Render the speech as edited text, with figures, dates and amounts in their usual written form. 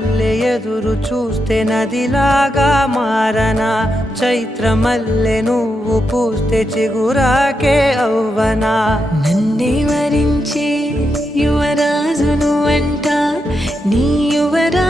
మల్లె ఎదురు చూస్తే నదిలాగా మారనా, చైత్ర మల్లె నువ్వు పూస్తే చిగురాకే అవ్వనా. నన్నే వరించే యువరాజును అంట నీ యువరా